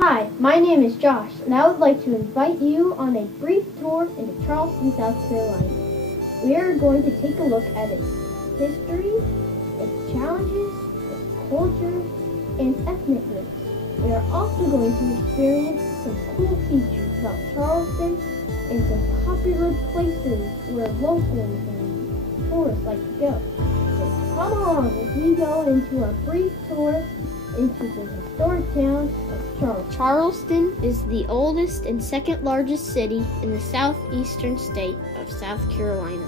Hi, my name is Josh, and I would like to invite you on a brief tour into Charleston, South Carolina. We are going to take a look at its history, its challenges, its culture, and ethnic groups. We are also going to experience some cool features about Charleston and some popular places where locals and tourists like to go. So come on as we go into a brief tour into the historic town of Charleston. Charleston is the oldest and second largest city in the southeastern state of South Carolina.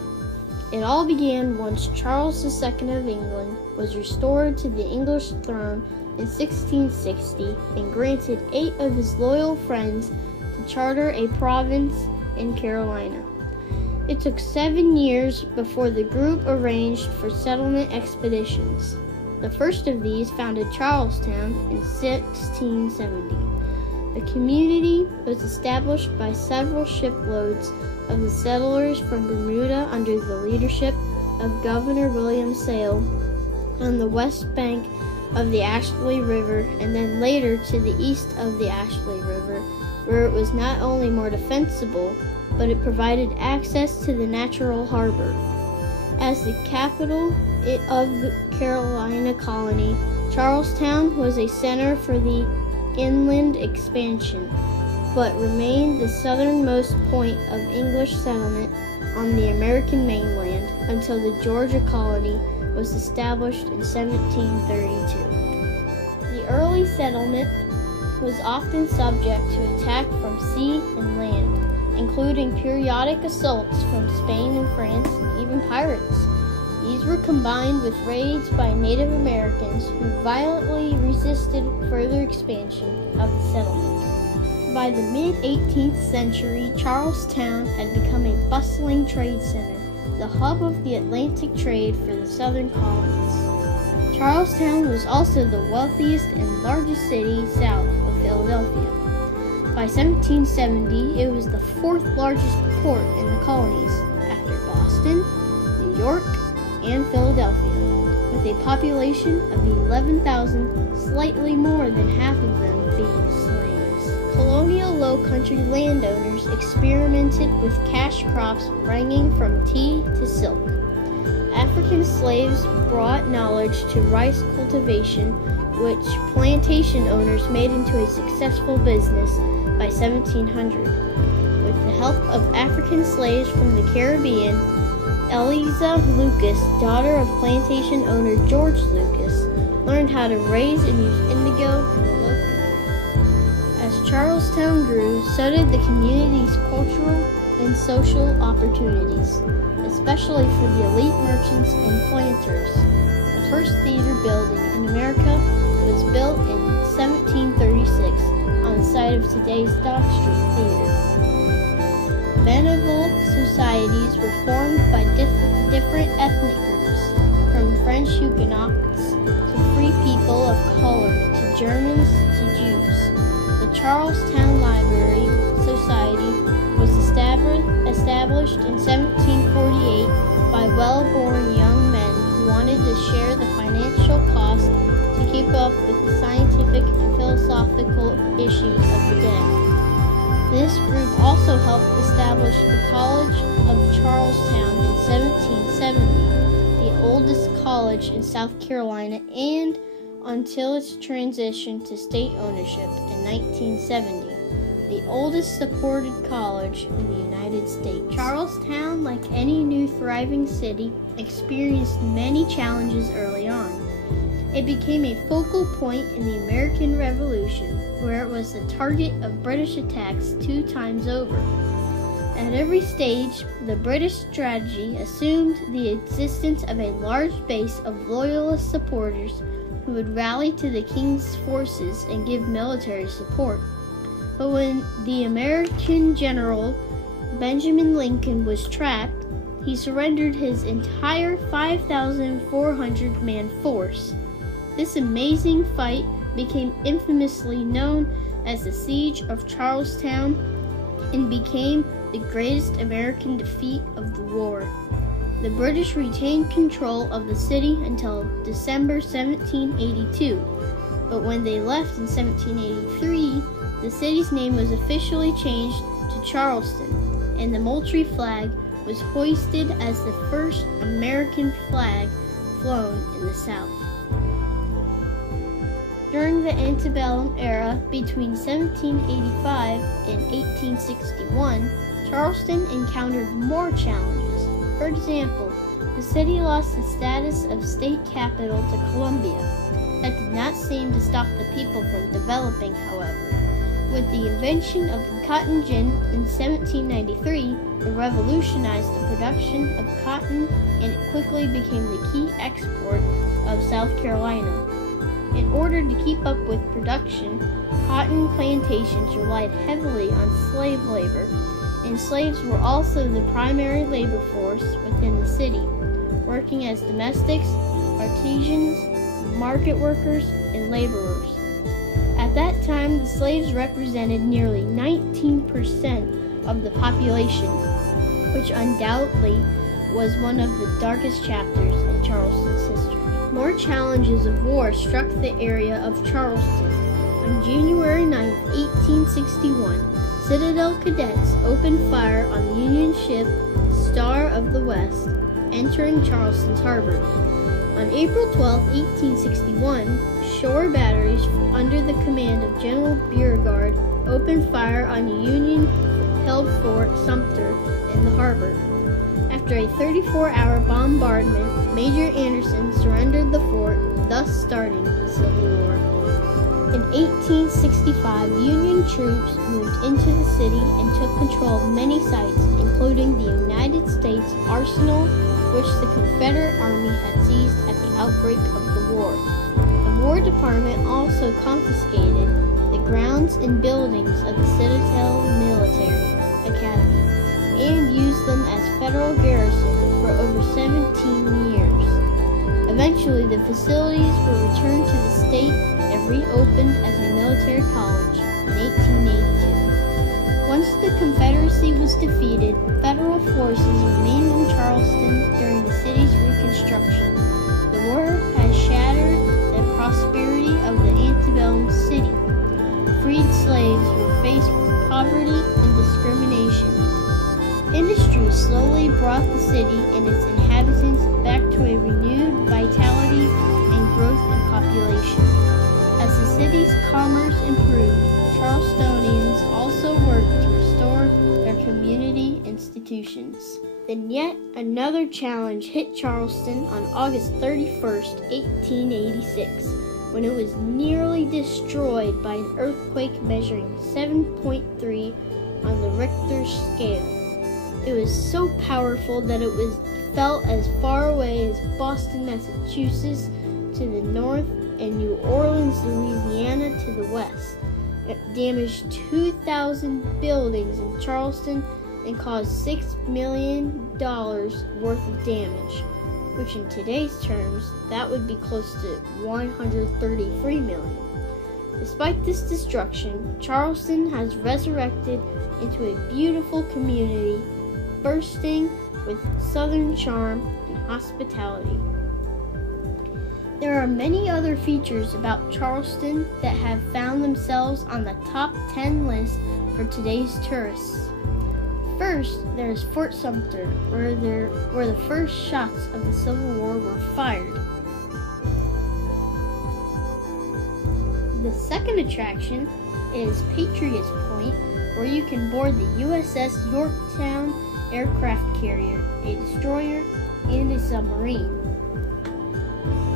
It all began once Charles II of England was restored to the English throne in 1660 and granted 8 of his loyal friends to charter a province in Carolina. It took 7 years before the group arranged for settlement expeditions. The first of these founded Charlestown in 1670. The community was established by several shiploads of the settlers from Bermuda under the leadership of Governor William Sale on the west bank of the Ashley River, and then later to the east of the Ashley River, where it was not only more defensible, but it provided access to the natural harbor. As the capital of the Carolina colony, Charlestown was a center for the inland expansion, but remained the southernmost point of English settlement on the American mainland until the Georgia colony was established in 1732. The early settlement was often subject to attack from sea and land, including periodic assaults from Spain and France, and even pirates. These were combined with raids by Native Americans who violently resisted further expansion of the settlement. By the mid-18th century, Charlestown had become a bustling trade center, the hub of the Atlantic trade for the southern colonies. Charlestown was also the wealthiest and largest city south of Philadelphia. By 1770, it was the 4th largest port in the colonies, after Boston, New York, and Philadelphia, with a population of 11,000, slightly more than half of them being slaves. Colonial Low Country landowners experimented with cash crops ranging from tea to silk. African slaves brought knowledge to rice cultivation, which plantation owners made into a successful business by 1700. With the help of African slaves from the Caribbean, Eliza Lucas, daughter of plantation owner George Lucas, learned how to raise and use indigo in the local market. As Charlestown grew, so did the community's cultural and social opportunities, especially for the elite merchants and planters. The first theater building in America was built in 1736 on the site of today's Dock Street Theater. Benevolent societies were formed by different ethnic groups, from French Huguenots to free people of color to Germans to Jews. The Charlestown Library Society was established in 1748 by well-born young men who wanted to share the financial cost to keep up with the scientific and philosophical issues of the day. This group also helped establish the College of Charlestown in 1770, the oldest college in South Carolina, and until its transition to state ownership in 1970, the oldest supported college in the United States. Charlestown, like any new thriving city, experienced many challenges early on. It became a focal point in the American Revolution, where it was the target of British attacks 2 times over. At every stage, the British strategy assumed the existence of a large base of loyalist supporters who would rally to the king's forces and give military support. But when the American general Benjamin Lincoln was trapped, he surrendered his entire 5,400-man force. This amazing fight became infamously known as the Siege of Charlestown and became the greatest American defeat of the war. The British retained control of the city until December 1782, but when they left in 1783, 1860, the city's name was officially changed to Charleston, and the Moultrie flag was hoisted as the first American flag flown in the South. During the antebellum era between 1785 and 1861, Charleston encountered more challenges. For example, the city lost the status of state capital to Columbia. That did not seem to stop the people from developing, however. With the invention of the cotton gin in 1793, it revolutionized the production of cotton, and it quickly became the key export of South Carolina. In order to keep up with production, cotton plantations relied heavily on slave labor, and slaves were also the primary labor force within the city, working as domestics, artisans, market workers, and laborers. At that time, the slaves represented nearly 19% of the population, which undoubtedly was one of the darkest chapters in Charleston's history. More challenges of war struck the area of Charleston. On January 9, 1861, Citadel cadets opened fire on the Union ship Star of the West, entering Charleston's harbor. On April 12, 1861, shore batteries under the command of General Beauregard opened fire on the Union-held Fort Sumter in the harbor. After a 34-hour bombardment, Major Anderson surrendered the fort, thus starting the Civil War. In 1865, Union troops moved into the city and took control of many sites, including the United States Arsenal, which the Confederate Army had seized at the outbreak of the war. The War Department also confiscated the grounds and buildings of the Citadel Military Academy and used them as federal garrison for over 17 years. Eventually, the facilities were returned to the state and reopened as a military college in 1882. Once the Confederacy was defeated, federal forces remained in Charleston during the city's reconstruction. The war has shattered the prosperity of the antebellum city. Freed slaves were faced with poverty and discrimination. Industry slowly brought the city and its inhabitants back to a renewed vitality and growth in population. As the city's commerce improved, Charlestonians also worked to restore their community institutions. Then yet another challenge hit Charleston on August 31st, 1886, when it was nearly destroyed by an earthquake measuring 7.3 on the Richter scale. It was so powerful that it was felt as far away as Boston, Massachusetts to the north and New Orleans, Louisiana to the west. It damaged 2,000 buildings in Charleston and caused $6 million worth of damage, which in today's terms, that would be close to $133 million. Despite this destruction, Charleston has resurrected into a beautiful community, bursting with southern charm and hospitality. There are many other features about Charleston that have found themselves on the top 10 list for today's tourists. First, there is Fort Sumter, where the first shots of the Civil War were fired. The second attraction is Patriots Point, where you can board the USS Yorktown aircraft carrier, a destroyer, and a submarine.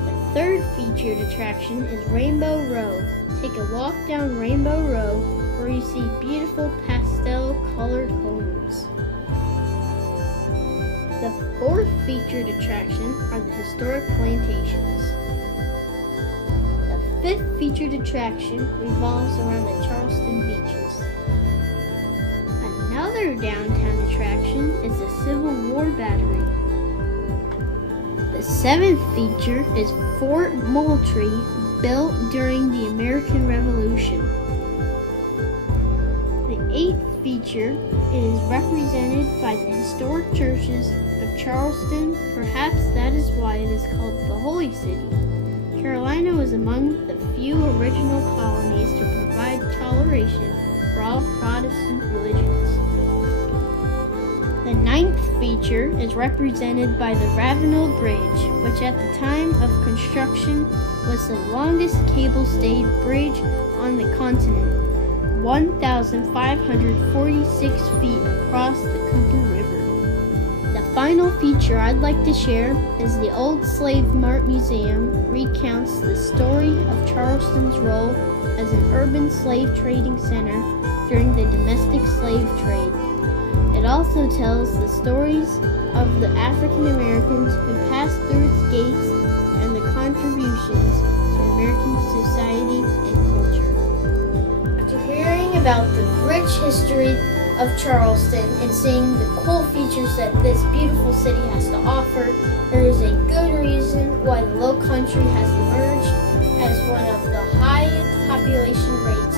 The third featured attraction is Rainbow Row. Take a walk down Rainbow Row, where you see beautiful pastel-colored homes. The fourth featured attraction are the historic plantations. The fifth featured attraction revolves around the Charleston beaches. Another downtown attraction is the Civil War Battery. The seventh feature is Fort Moultrie, built during the American Revolution. The eighth feature is represented by the historic churches of Charleston. Perhaps that is why it is called the Holy City. Carolina was among the few original colonies to provide tolerance celebration for all Protestant religions. The ninth feature is represented by the Ravenel Bridge, which at the time of construction was the longest cable-stayed bridge on the continent, 1,546 feet across the Cooper River. The final feature I'd like to share is the Old Slave Mart Museum recounts the story of Charleston's role as an urban slave trading center during the domestic slave trade. It also tells the stories of the African Americans who passed through its gates and the contributions to American society and culture. After hearing about the rich history of Charleston and seeing the cool features that this beautiful city has to offer, there is a good reason why the Low Country has emerged as one of the highest population rates